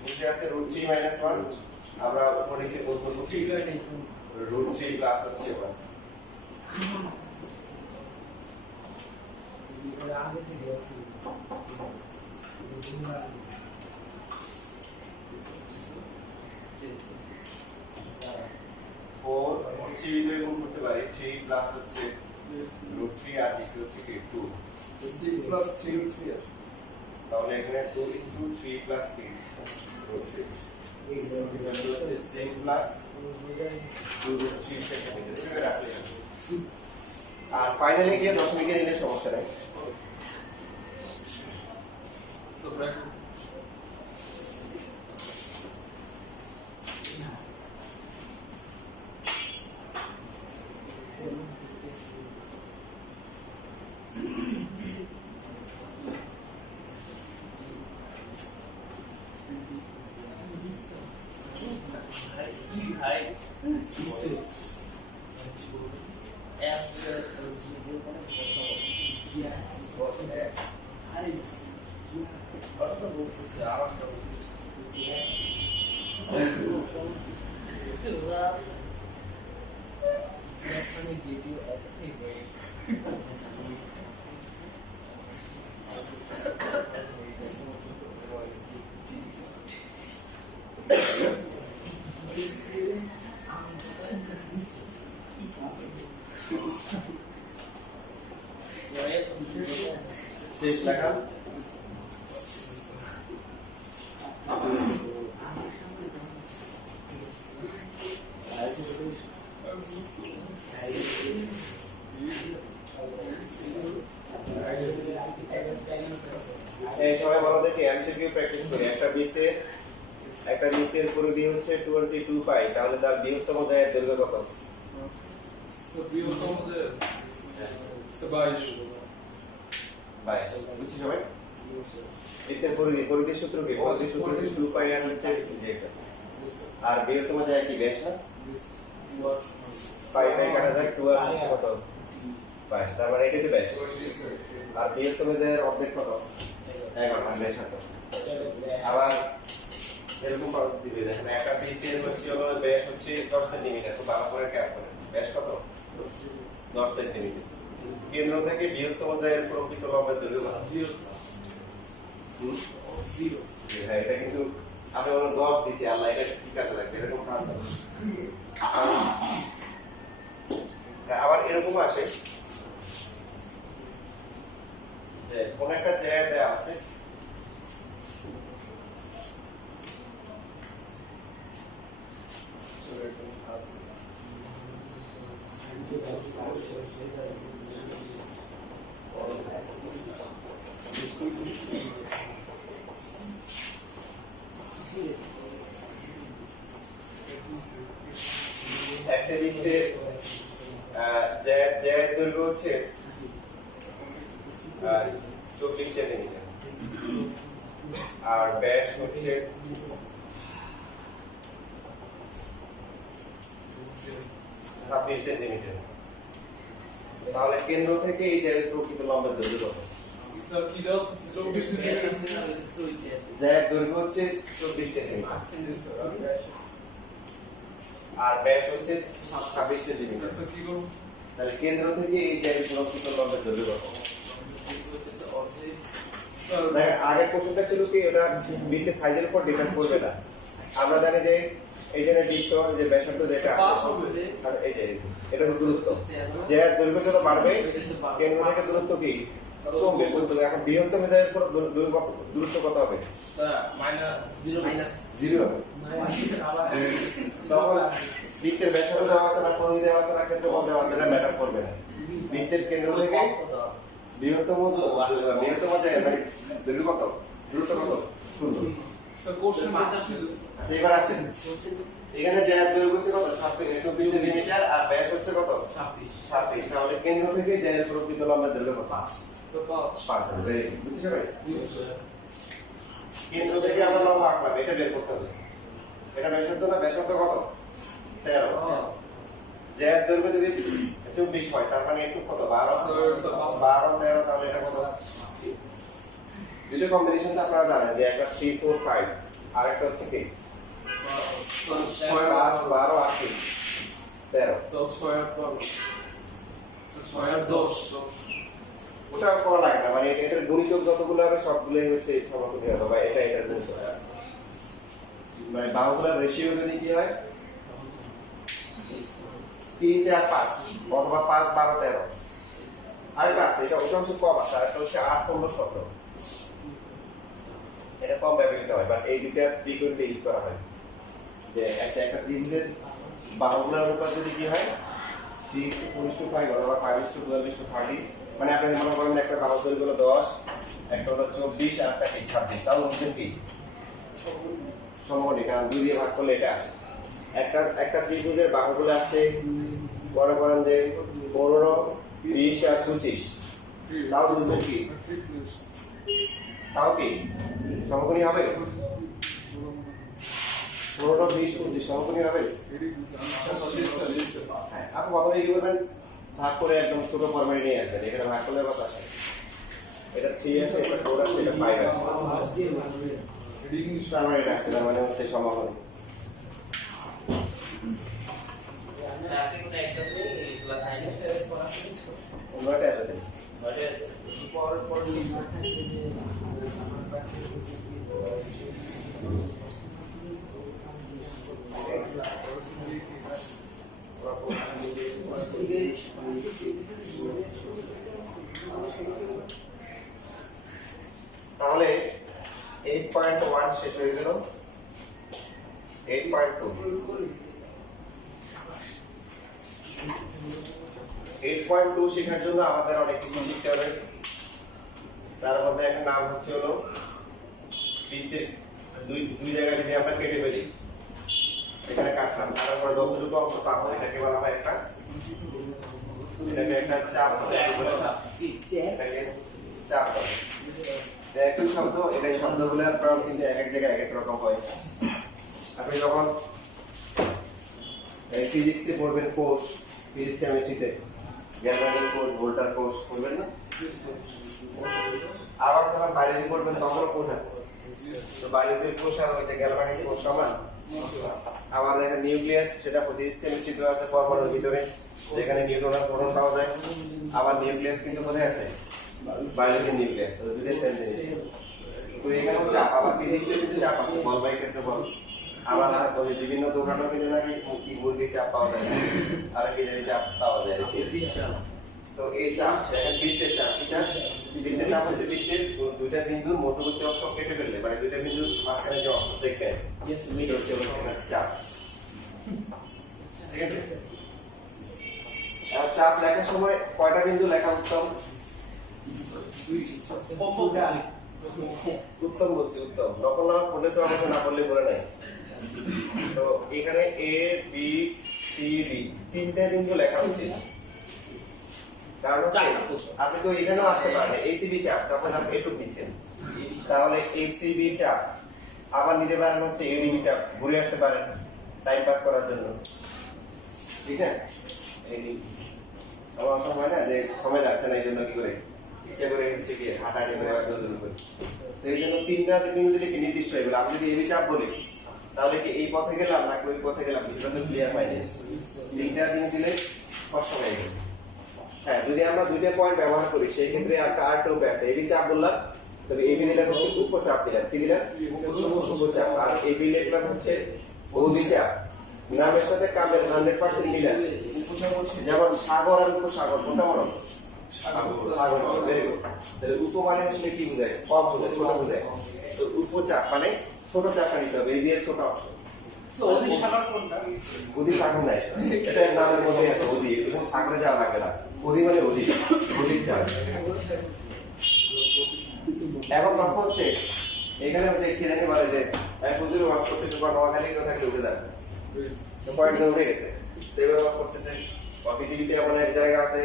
নিচে আছে রুট 3 মাইনাস 1 আমরা উপরে নিচে বলবো ঠিক হয় নাই রুট 3 প্লাস হচ্ছে 1 আগে থেকে আছে প্লাস হচ্ছে রুট 3 আর নিচে হচ্ছে কি 2 6 plus 3 root 3 তাহলে এখানে 2 ইনটু 3 প্লাস কি রুট 3 তাহলে হচ্ছে 6 প্লাস 2 রুট 3 সেন্টিমিটার এটা রাখলে হবে। আর ফাইনালি গিয়ে দশমিকে নিলে সমস্যা নেই so bracket শেষ লেখা এই সময় বলো দেখি এমসিকিউ প্র্যাকটিস করি একটা বৃত্তের পরিধি হচ্ছে 22 পাই তাহলে তার বৃহত্তম জায়ের দৈর্ঘ্য কত so বৃহত্তম যে so 22 বাই বুঝছি সবাই বৃত্তের পরিধির সূত্র কি পরিধির সূত্র 2 পাই আর হচ্ছে যে এটা আর বৃহত্তম জায় কি ব্যাস না পাই পাই কাটা যায় 2 আর হচ্ছে কত পাই তার মানে এটাই তো ব্যাস আর বৃহত্তম জায়ের অর্ধেক কত 11 আর ব্যাস কত আবার এরকম পাওয়া দিবে দেখেন একটা বৃত্তের হচ্ছে হলো ব্যাস হচ্ছে 10 সেন্টিমিটার তো ভালো করে খেয়াল করেন ব্যাস কত 10 সেন্টিমিটার কেন্দ্র থেকে বৃহত্তম জায়ের প্রকৃত লম্বের দৈর্ঘ্য কত 0 হ্যাঁ এটা কিন্তু আমি ওর 10 দিছি আল্লাহ এটা ঠিক আছে লাগবে এরকম কাজ না আবার এরকম আসে যে কোন একটা জায়গায় দেয়া আছে একটা বৃত্তের জায়ের দৈর্ঘ্য হচ্ছে 24 সেন্টিমিটার আর ব্যাস হচ্ছে 26 সেন্টিমিটার তাহলে কেন্দ্র থেকে এই জায়ের প্রকৃত লম্বের দৈর্ঘ্য কত স্যার কি দাও 24 সেন্টিমিটার জায়ের দৈর্ঘ্য হচ্ছে 24 সেন্টিমিটার আর ব্যাস হচ্ছে 26 সেন্টিমিটার স্যার কি করব তাহলে কেন্দ্র থেকে এই জায়ের প্রকৃত লম্বের দৈর্ঘ্য কত স্যার দেখেন আগের প্রশ্নটা ছিল কি ওটা বৃত্তের সাইজের উপর ডিপেন্ড করবে না আমরা জানি যে এই যে বৃত্ত যে ব্যাসার্ধ যেটা 5 হবে আর এই যে এটা হলো দূরত্ব যে দৈর্ঘ্য যত বাড়বে কেন্দ্র থেকে দূরত্ব কি কমবে কিন্তু এখন বৃহত্তম জায়ের উপর দূরত্ব কত হবে জিরো হবে তখন বৃত্তের ব্যাসার্ধ দেওয়া আছে না পরিধি দেওয়া আছে না ক্ষেত্রফল দেওয়া আছে না ম্যাটার করবে না বৃত্তের কেন্দ্র থেকে বৃহত্তম জায়ের মানে দৈর্ঘ্য কত দূরত্ব কত 0 স্যার কোশ্চেন আচ্ছা এবার আসেন এখানে জায়ের দৈর্ঘ্য হচ্ছে কত 24 সেন্টিমিটার আর ব্যাস হচ্ছে কত 26 তাহলে কেন্দ্র থেকে জায়ের প্রকৃত লম্বের দৈর্ঘ্য কত 5 হবে ভেরি গুড বুঝছো ভাই কেন্দ্র থেকে আমরা লম্ব আঁকলাম এটা বের করতে হবে এটা ব্যাসার্ধ না ব্যাসার্ধ কত 13 জায়ের দৈর্ঘ্য যদি 24 হয় তার মানে একটু কত 12 13 তাহলে এটা কত দুটো কম্বিনেশন তো আপনারা জানেন যে একটা 3 4 5 আর একটা হচ্ছে কি 5 12 আর 13 তো 6 আর 12 6 আর 10 ওটা করা লাগে না মানে এটার গুণিতক যতগুলো হবে সবগুলোই হচ্ছে সমতুল্য হবে বা এটার গুণিত মানে বাহুগুলোর রেশিও যদি কি হয় 3 4 5 অথবা 5 12 13 আরেকটা আছে এটা ওটা হচ্ছে কম আছে আরেকটা হচ্ছে 8 15 17 এটা কম ব্যবহৃত হয় বাট এই দুটো ফ্রিকোয়েন্টলি ইউজ করা হয় যে একটা ত্রিভুজের বাহুগুলোর অনুপাত যদি কি হয় 6:4:5 অথবা 5:12:30 মানে আপনি মনে করেন একটা বাহুর দৈর্ঘ্য হলো 10 একটা হলো 24 আর একটা 26 তাও বুঝছেন কি সমকোণী কারণ 2 দিয়ে ভাগ করলে এটা আসে একটা ত্রিভুজের বাহুগুলো আসছে মনে করেন যে 15 20 আর 25 তাও বুঝছেন কি তাও কি সমকোণী হবে 15 20 25 সমকোণী হবে হ্যাঁ আপনি প্রথমে কি করবেন ভাগ করে একদম ছোট ফরম্যাটে নিয়ে আসবেন এখানে ভাগ করলে কত আসে এটা 3 আসে এটা 4 আসে এটা 5 আসে তার মানে এটা আসে তার মানে হচ্ছে সমকোণী ক্লাসে কোনো এক্সাম নেই ক্লাস 9 এর 7 পড়াশোনা ছিল ওটা আসে মানে পর তাহলে 8.1 শেষ হয়ে গেল 8.2 8.2 শেখার জন্য আমাদের অনেক কিছু শিখতে হবে তার মধ্যে একটা নাম হচ্ছে হলো বৃত্তের দুই জায়গায় যদি আমরা কেটে ফেলি এখানে কাটলাম তারপর যতটুকু অংশ পাবো এটাকে বলা হয় একটা এটাকে একটা চাপ এটাকে চাপ বলে একই শব্দ এটাই শব্দগুলোর প্রয়োগ কিন্তু এক এক জায়গায় এক এক রকম হয় আপনি যখন ফিজিক্সে পড়বেন কোর্স ফিজিক্স কেমিস্ট্রিতে গ্যালভানিক কোর্স ভোল্টার কোর্স পড়বেন না আবার যখন বায়োলজি পড়বেন তখনও কোর্স আছে তো বায়োলজির কোর্স আর হচ্ছে গ্যালভানিক কোর্স সমান আবার দেখেন নিউক্লিয়াস সেটা ফিজিক্স কেমিস্ট্রিতে আছে পরমাণুর ভিতরে যেখানে নিউট্রন আর প্রোটন পাওয়া যায় আবার নিউক্লিয়াস কিন্তু কোথায় আছে বায়োলজি নিউক্লিয়াস তো দুটোই সেম জিনিস তো এখানে চাপ আবার ফিজিক্সে কিন্তু চাপ আছে বল বাই ক্ষেত্রফল আবার ওই বিভিন্ন দোকানেও কিন্তু নাকি মুরগির চাপ পাওয়া যায় আর কি জানি চাপ পাওয়া যায় তো এই চাপ দেখেন বৃত্তের চাপ কি চাপ বৃত্তের চাপ হচ্ছে বৃত্তের দুইটা বিন্দুর মধ্যবর্তী অংশ কেটে ফেললে মানে দুইটা বিন্দুর মাঝখানে যে অংশ সেগমেন্ট এটা হচ্ছে চাপ ঠিক আছে আর চাপ লেখার সময় কয়টা বিন্দু লেখা উত্তম উত্তম বলছি উত্তম নকল নামাজ পড়লেছে অবশ্য না পড়লে বলে নাই তো এখানে এ বি সি ডি তিনটা বিন্দু লেখা উচিত কারণ আপনি তো এখানেও আসতে পারেন এসিবি চাপ যখন আপনি এটুক নিচ্ছেন তাহলে এসিবি চাপ আবার নিতে পারেন হচ্ছে এডিবি চাপ ঘুরে আসতে পারেন টাইম পাস করার জন্য ঠিক না আমার সময় না যে সময় যাচ্ছে না এই জন্য কি করে ইচ্ছা করে হচ্ছে কি হাঁটাহাঁটি করে বা দৌড়দৌড়ি করে তো এই জন্য তিনটা বিন্দু দিলে কি নির্দিষ্ট হয়ে গেল আমি যদি এবি চাপ বলি তাহলে কি এই পথে গেলাম নাকি ওই পথে গেলাম এটা তো ক্লিয়ার হয়নি তিনটা বিন্দু দিলে স্পষ্ট হয়ে গেল হ্যাঁ যদি আমরা দুইটা পয়েন্ট ব্যবহার করি সেই ক্ষেত্রে একটা আরেকটা উপায় আছে এবি চাপ বললাম তবে এবি দিলাম হচ্ছে উপচাপ দিলাম কি দিলাম উপচাপ আর এবি লিখলাম হচ্ছে অধি চাপ নামের সাথে কামের 100% মিল আছে যেমন সাগর আর উপসাগর কোনটা বলো সাগর ভেরি গুড তাহলে উপ মানে আসলে কি বোঝায় কম বোঝায় ছোট বোঝায় তো উপচাপ মানে ছোট চাপটা নিতে হবে এবি এর ছোট অংশ অধি সাগর কোনটা অধি সাগর নাই এটা নামের মধ্যে আছে অধি এবং সাগরে যাওয়া লাগে না অধি মানে অধি অধিক চাপ এখন কথা হচ্ছে এখানে হচ্ছে কি জানি বলে যে এক হুজুর ওয়াজ করতেছে বা নোয়াখালী কেউ থাকলে উঠে যাবে তো কয়েকজন উঠে গেছে দেবে ওয়াজ করতেছে পৃথিবীতে এমন এক জায়গা আছে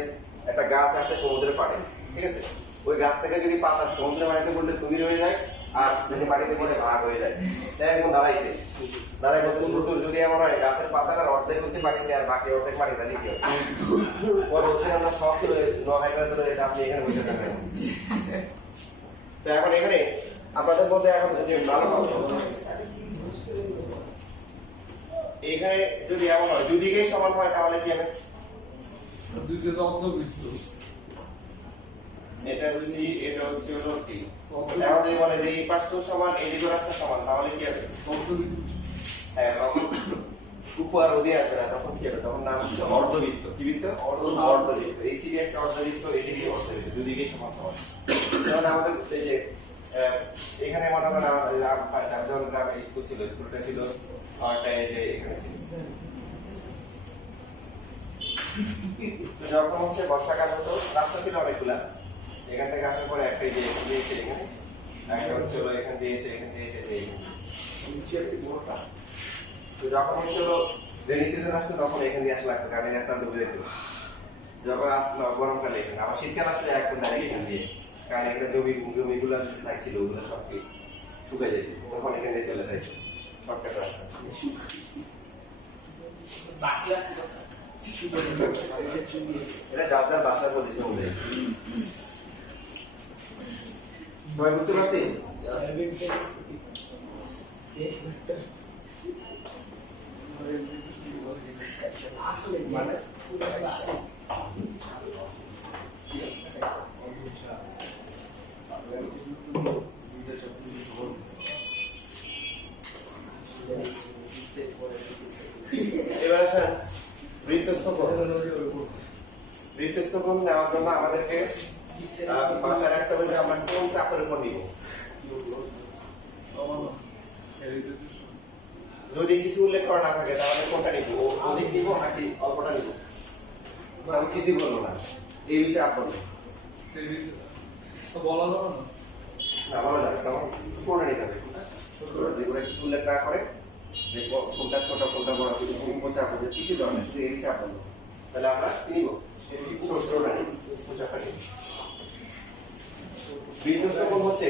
একটা গাছ আছে সমুদ্রের পাড়ে ঠিক আছে ওই গাছ থেকে যদি পাতা সমুদ্রের পানিতে পড়লে কুমির হয়ে যায় আর যদি পানিতে পড়ে ভাগ হয়ে যায় তাই এখন দাঁড়াইছে দাঁড়াই বলতে হুজুর যদি এমন হয় গাছের পাতাটার অর্ধেক হচ্ছে পানিতে আর বাকি অর্ধেক পানি তাহলে কি হবে ওই বলছে আমরা সব চলে যাচ্ছি নোয়াখালী চলে যেতে আপনি এখানে বসে থাকেন তো এখন এখানে আপনাদের মধ্যে এখন যে ভালো এখানে যদি এমন হয় দুদিকেই সমান হয় তাহলে কি হবে দুইটা অর্ধবৃত্ত এটা সি এটা হচ্ছে হলো টি এখন যদি বলে যে এই পাশটাও সমান এই দিকের রাস্তা সমান তাহলে কি হবে হ্যাঁ তখন উপ আর ওদিকে আসবে না, তখন কি হবে? তখন নাম হচ্ছে অর্ধবৃত্ত। কি বৃত্ত? অর্ধবৃত্ত। এসিবি একটা অর্ধবৃত্ত, এডিবি অর্ধবৃত্ত, দুদিকেই সমান সমান। যেমন আমাদের এই যে এখানে মনে করেন যখন গ্রামে স্কুল ছিল, স্কুলটা ছিল এই যে এখানে ছিল। যখন হচ্ছে বর্ষাকাল হতো, রাস্তা ছিল অনেকগুলা, এখান থেকে আসার পরে একটা যে দিয়েছে এখানে, একটা হচ্ছে এখান দিয়ে এসে এখান দিয়ে এসে তো যখন হচ্ছে রেনি সিজন আসতো তখন এখান দিয়ে আসা লাগতো, কারণ এই রাস্তা ডুবে যেত। যখন গরমকালে এখানে, আবার শীতকাল আসলে একদম ডাইরেক্ট এখান দিয়ে, কারণ এখানে জমিগুলো থাকছিল ওগুলো সব কি শুকে যেত, তখন এখান দিয়ে চলে যাইতো শর্টকাট রাস্তা। বাকি আছে তো স্যার। এটা যার যার বাসার পজিশন অনুযায়ী। সবাই বুঝতে পারছি? এবার আসেন বৃত্তস্থ কোণ। বৃত্তস্থ কোণ নেওয়ার জন্য আমাদেরকে মাথায় রাখতে হবে যে আমরা কোন চাপের উপর নিব। যদি কিছু উল্লেখ করা না থাকে তাহলে কোনটা নিব, অধিক নিব নাকি অল্পটা নিব? আমি কিছু বলবো না, এই বি চাপ বলবো বলা যাবে না। না, বলা যাবে, তখন কোনটা নিতে হবে? যেগুলো কিছু উল্লেখ না করে যে কোনটা ছোট কোনটা বড়, যদি চাপ বলতে কিছু ধরনের শুধু এই চাপ বলবো, তাহলে আমরা কি নিব? ছোটটা নিব, চাপটা নিব। বৃত্তস্থ কোণ হচ্ছে,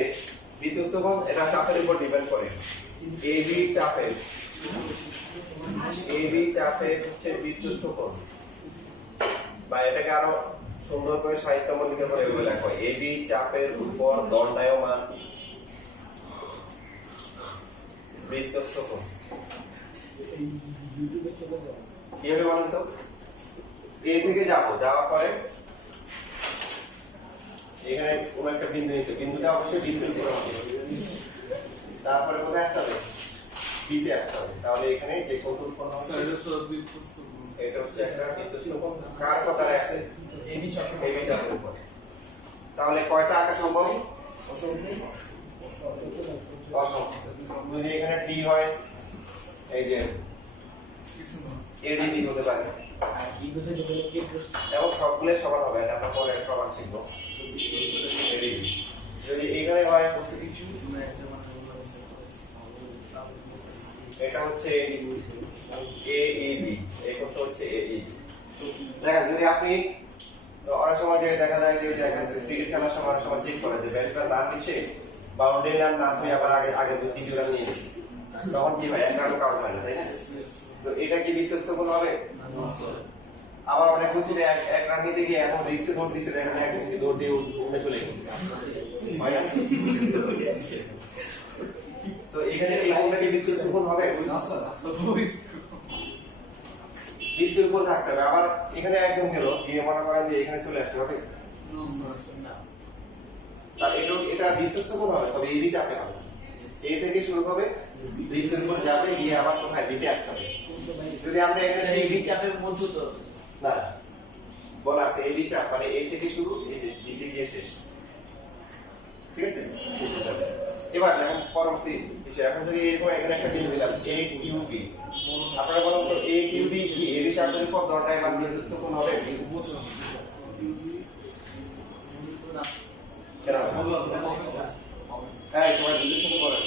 বৃত্তস্থ কোণ এটা চাপের উপর ডিপেন্ড করে। এবি চাপের হচ্ছে বৃত্তস্থ কোণ, বা এটাকে আরো সুন্দর করে সাহিত্য মন্ডিত করে এভাবে লেখা হয়, এবি চাপের উপর দণ্ডায়মান বৃত্তস্থ কোণ। কিভাবে বলেন তো? এ থেকে যাওয়ার পরে এখানে কোন একটা বিন্দু নিতে, বিন্দুটা অবশ্যই বিন্দুর উপর হবে, তারপরে কোথায় আসতে হবে? বিতে আসতে হবে। তাহলে এখানে যে কোণ উৎপন্ন হচ্ছে এটা হচ্ছে একটা বৃত্তস্থ কোণ। কার কথায় আছে? এবি চাপের উপর। তাহলে কয়টা আঁকা সম্ভব? অসংখ্য। যদি এখানে ডি হয়, এই যে এডিবি হতে পারে, এবং সবগুলো সমান হবে, এটা আমরা পরে সমান শিখবো। এডিবি যদি এখানে হয়, এটা হচ্ছে এএবি, এই কোণটা হচ্ছে এএবি। দেখেন, যদি আপনি অনেক সময় যে দেখা যায় যে দেখেন ক্রিকেট খেলার সময় অনেক সময় চেক করে যে ব্যাটসম্যান রান দিচ্ছে, বাউন্ডারি রান না ছুঁয়ে আবার আগে দ্বিতীয় রান নিয়ে নিচ্ছে, তখন কি হয়? এক রান কাউন্ট হয় না, তাই না? তো এটা কি বৃত্তস্থ কোণ হবে? আবার অনেক হচ্ছে যে এক রান নিতে গিয়ে এখন রিক্সে দৌড় দিচ্ছে, দেখা যায় একজন দৌড় দিয়ে উঠে চলে গেছে, হয় না? তো এখানে এই কোণটা কি বৃত্তস্থ কোণ হবে? বৃত্তের উপর থাকতে হবে। আবার এখানে একজন গেল গিয়ে মনে করেন যে এখানে চলে আসতে হবে, তা এটা বৃত্তস্থ কোণ হবে, তবে এবি চাপে হবে। এ থেকে শুরু হবে, বৃত্তের উপর যাবে, গিয়ে আবার কোথায়? বিতে আসতে হবে। যদি আমরা এখানে এবি চাপের মধ্যে তো না বলা আছে এবি চাপ মানে এই থেকে শুরু, এই যে বিতে গিয়ে শেষ, ঠিক আছে? শেষ হয়ে যাবে। এবার এখন পরবর্তী বিষয়, এখন যদি এরকম এখানে একটা বিন্দু দিলাম এ কিউ বি, আপনারা বলুন তো এ কিউ বি কি এবি চাপের উপর দণ্ডায়মান বৃত্তস্থ কোণ হবে? হ্যাঁ, সবাই বুঝে শুনে বলেন,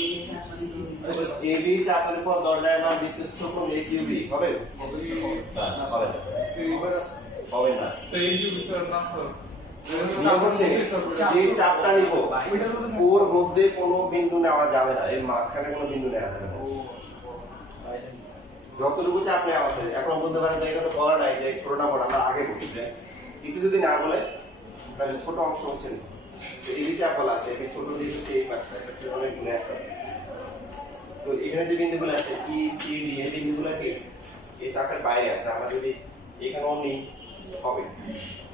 এবি চাপের উপর দণ্ডায়মান বৃত্তস্থ কোণ এ কিউ বি হবে? না, হবে না, হবে না। যে চাপটা নিব ওর মধ্যে কোনো বিন্দু নেওয়া যাবে না, এর মাঝখানে কোনো বিন্দু নেওয়া যাবে না। যতটুকু চাপ নেওয়া আছে, এখন বলতে পারেন যে এটা তো বলা নাই যে ছোটটা বড়, আমরা আগে বলছি যে কিছু যদি না বলে তাহলে ছোট অংশ হচ্ছে না, এই চাপ বলা আছে, এই ছোট দিক হচ্ছে এই পাশটা, এটা অনেক গুলো একটা। তো এখানে যে বিন্দুগুলো আছে ই সি ডি, এই বিন্দুগুলো কি এই চাপের বাইরে আছে, আমরা যদি এখানে নিই হবে,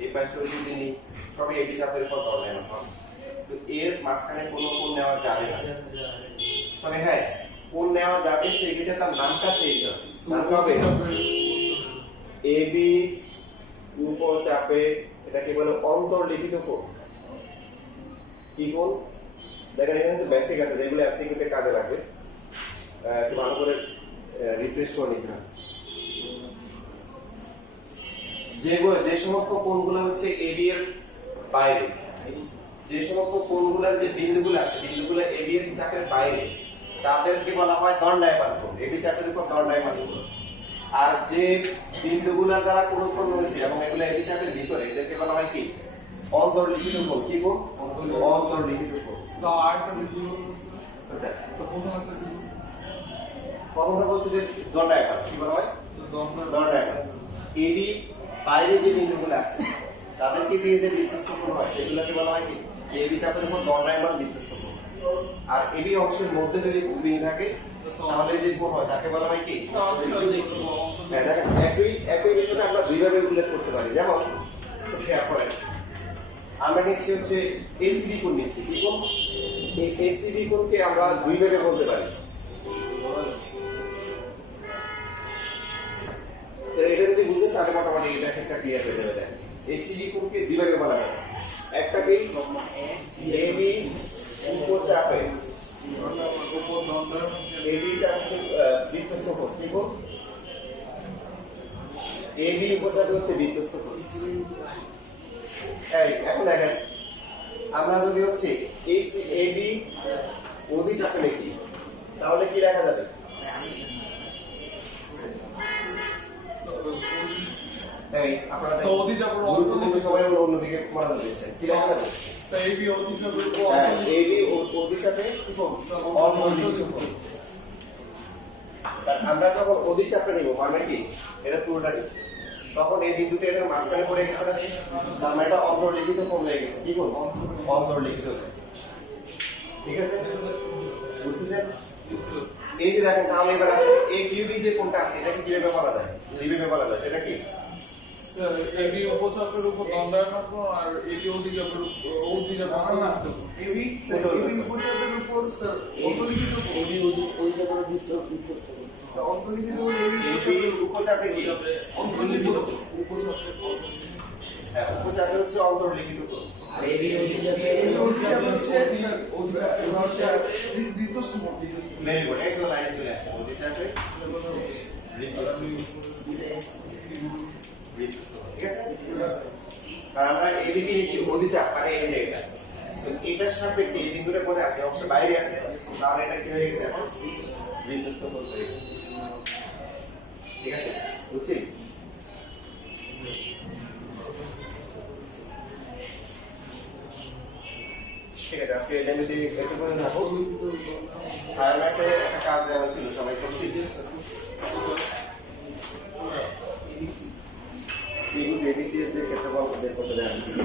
এই পাশে যদি নিই সবই একই চাপের উপর দণ্ডায়মান হবে। তো এর মাঝখানে কোনো কোণ নেওয়া যাবে না। তবে হ্যাঁ, কোণ নেওয়া যাবে সেই ক্ষেত্রে তার নামটা চেঞ্জ হবে। নাম হবে এবি উপচাপে, এটাকে বলে অন্তর্লিখিত কোণ। কি কোণ? দেখেন এখানে যে বেসিক আছে যেগুলো এমসিকিউতে কাজে লাগবে, একটু ভালো করে রিফ্রেশ করে নিতে হবে। যে সমস্ত কোণগুলো হচ্ছে এবি এর বাইরে, যে সমস্ত কোণগুলোর যে বিন্দুগুলো আছে বিন্দুগুলো এবি এর চাপের বাইরে, তাদেরকে বলা হয় দণ্ডায়মান কোণ, এবি চাপের উপর দণ্ডায়মান কোণ। আর যে বিন্দুগুলোর দ্বারা কোণ উৎপন্ন হয়েছে এবং এগুলো এবি চাপের ভিতরে, এদেরকে বলা হয় কি? অন্তর্লিখিত কোণ। কি কোণ? অন্তর্লিখিত কোণ। স্যার আরেকটা যে কি বলবো স্যার প্রথম আছে কি প্রথমটা বলছে যে দণ্ডায়মান, কি বলা হয়? দণ্ডায়মান। এবি বাইরে যে বিন্দুগুলো আছে তাদেরকে দিয়ে যে বিধ্বস্ত কোণ হয় সেগুলোকে বলা হয় কি? এবি চাপের উপর দণ্ডায়মান বিধ্বস্ত কোণ। আর এবি অংশের মধ্যে যদি ভূমি থাকে তাহলে যে কোণ হয় তাকে বলা হয় কি? হ্যাঁ, দেখেন একই বিষয়টা আমরা দুই ভাবে উল্লেখ করতে পারি। যেমন খেয়াল করেন, আমরা নিচ্ছি হচ্ছে এসিবি কোণ নিচ্ছি। কি কোণ? এই এসিবি কোণকে আমরা দুই ভাবে বলতে পারি। এটা যদি বুঝেন তাহলে মোটামুটি এটা একটা ক্লিয়ার হয়ে যাবে। দেখেন এসিবি কোণকে দুই ভাবে বলা হয়। একটা কি? এবি উপচাপে, এবি চাপে বিধ্বস্ত কোণ। কি কোণ? এবি উপচাপে হচ্ছে বিধ্বস্ত কোণ। এই এখন দেখেন আমরা যদি হচ্ছে এবি অধি চাপে লিখি তাহলে কি লেখা যাবে? এই আপনারা সৌদি চাপের গুরুত্বপূর্ণ সময় অন্যদিকে মনোযোগ দিচ্ছেন। কি লেখা যাবে? এবি অতি চাপের উপর এবি অধি চাপে কি কোণ? অন্তর্লিখিত কোণ। আমরা যখন অধি চাপে নিব মানে কি? এটা পুরোটা নিচ্ছি, তখন এই বিন্দুটা এটার মাঝখানে পড়ে গেছে না, তার মানে এটা অন্তর্লিখিত কোণ হয়ে গেছে। কি কোণ? অন্তর্লিখিত কোণ। ঠিক আছে, বুঝছেন? এই যে দেখেন তাহলে এবার আসে এই কিউবি যে কোণটা আছে এটাকে কিভাবে বলা যায়? কিভাবে বলা যায়? এটা কি? এবি উপচাপের উপর দণ্ডায়মান কোণ আর এবি অতি চাপের উপর অতি চাপের উপর এবি উপচাপের উপর স্যার অন্তর্লিখিত কোণ। এবি ওই চাপের ভিতর কি করতে হবে? স্যার অন্তর্লিখিত কোণ এবি এই উপচাপে কি? অন্তর্লিখিত কোণ। হ্যাঁ, উপচাপে হচ্ছে অন্তর্লিখিত কোণ। আর এবি ওই চাপে এবি উপচাপে হচ্ছে স্যার বিধ্বস্ত কোণ। ভেরি গুড, এই তো লাইনে চলে আসছে। অধি চাপে বিধ্বস্ত কোণ। ঠিক আছে, আর আমরা এদিকে নিচ্ছি অধি চাপ মানে এই যে এটা, তো এটার সাপেক্ষে এই বিন্দুটা কোথায় আছে? অবশ্য বাইরে আছে, তাহলে এটা কি হয়ে গেছে? এখন বিধ্বস্ত কোণ হয়ে গেছে। ঠিক আছে, বুঝছি? ঠিক আছে, আজকে এটা যদি একটু করে থাকো। ফায়ার ম্যাথে একটা কাজ দেওয়া হয়েছিল, সবাই করছি। ত্রিভুজ এবিসি এর যে ক্ষেত্রফল বের করতে দেওয়া হয়েছিল।